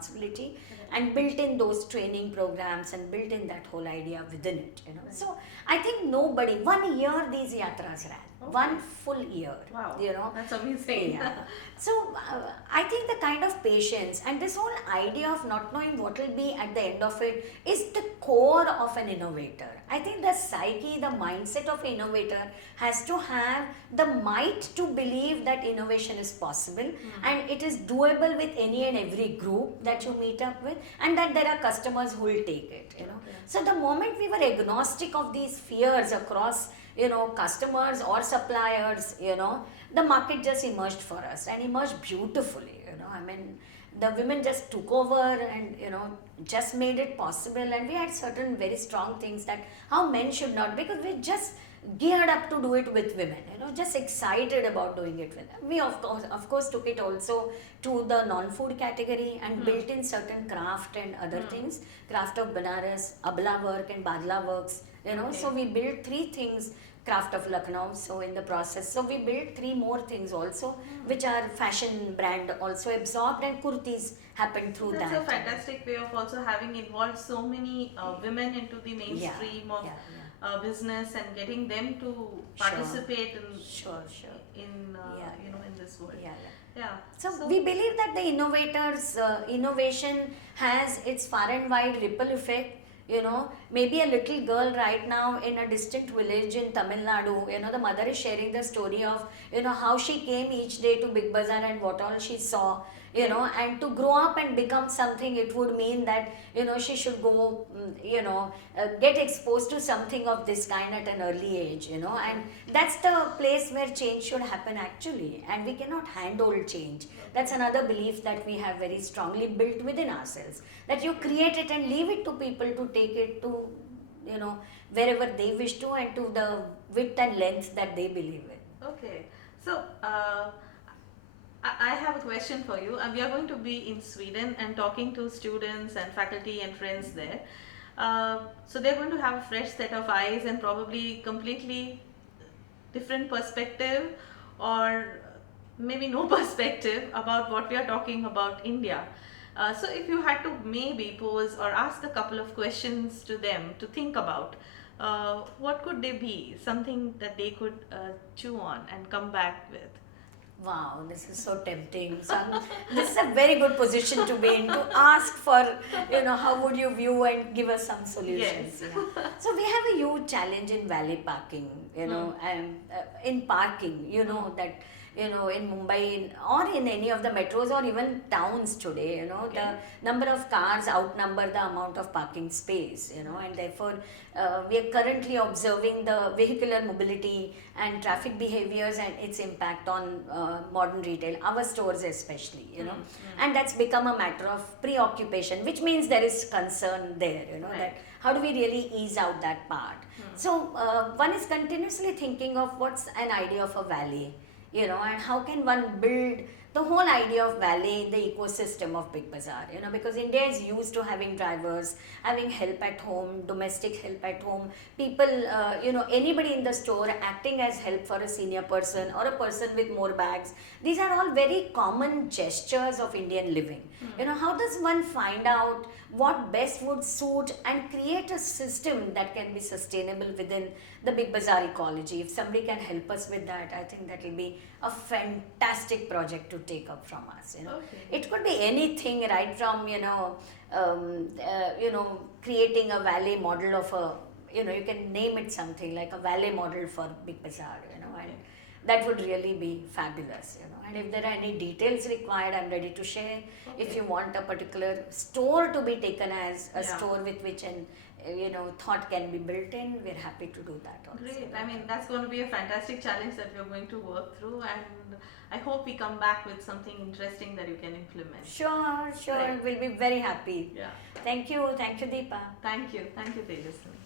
responsibility, and built in those training programs and built in that whole idea within it, you know. So I think nobody, 1 year these yatras ran, one full year. Wow, you know. that's amazing. Yeah. So I think the kind of patience and this whole idea of not knowing what will be at the end of it is the core of an innovator. I think the psyche, the mindset of an innovator has to have the might to believe that innovation is possible and it is doable with any and every group that you meet up with, and that there are customers who will take it, you know. So the moment we were agnostic of these fears across, you know, customers or suppliers, you know, the market just emerged for us and emerged beautifully, you know. I mean, the women just took over and, you know, just made it possible, and we had certain very strong things that how men should not, because we just geared up to do it with women, you know, just excited about doing it with them. We of course took it also to the non-food category and built in certain craft and other things, craft of Banaras, Abla work and Badla works, you know. So we built 3 things, craft of Lucknow, so in the process, so we built 3 more things also, which are fashion brand also absorbed, and kurtis happened through That's that. a fantastic way of also having involved so many women into the mainstream of business and getting them to participate in you know, in this world. So we believe that the innovators, innovation has its far and wide ripple effect. You know, maybe a little girl right now in a distant village in Tamil Nadu, you know, the mother is sharing the story of, you know, how she came each day to Big Bazaar and what all she saw, you know, and to grow up and become something, it would mean that, you know, she should go, you know, get exposed to something of this kind at an early age, you know, and that's the place where change should happen actually, and we cannot handle change. That's another belief that we have very strongly built within ourselves, that you create it and leave it to people to take it to, you know, wherever they wish to and to the width and length that they believe in. Okay, so I have a question for you. We are going to be in Sweden and talking to students and faculty and friends there. So they're going to have a fresh set of eyes and probably completely different perspective, or maybe no perspective about what we are talking about India. So if you had to maybe pose or ask a couple of questions to them to think about, what could they be? Something that they could chew on and come back with. Wow, this is so tempting. So this is a very good position to be in, to ask for, you know, how would you view and give us some solutions. Yes. Yeah. So we have a huge challenge in valley parking, you know, and in parking, you know, that, you know, in Mumbai or in any of the metros or even towns today, you know, the number of cars outnumber the amount of parking space, you know, and therefore we are currently observing the vehicular mobility and traffic behaviors and its impact on modern retail, our stores especially, you know, and that's become a matter of preoccupation, which means there is concern there, you know, that how do we really ease out that part. So one is continuously thinking of what's an idea of a valley, you know, and how can one build the whole idea of valley in the ecosystem of Big Bazaar, you know, because India is used to having drivers, having help at home, domestic help at home, people, you know, anybody in the store acting as help for a senior person or a person with more bags. These are all very common gestures of Indian living. You know, how does one find out what best would suit and create a system that can be sustainable within the Big Bazaar ecology? If somebody can help us with that, I think that will be a fantastic project to take up from us, you know. It could be anything, right from, you know, creating a valet model of a, you know, you can name it something like a valet model for Big Bazaar, you know, and that would really be fabulous, you know. And if there are any details required, I'm ready to share. If you want a particular store to be taken as a store with which an, you know, thought can be built in, we're happy to do that also. Great. I mean, that's going to be a fantastic challenge that we're going to work through, and I hope we come back with something interesting that you can implement. Sure. We'll be very happy. Yeah. Thank you, Deepa. Thank you, Tejaswini.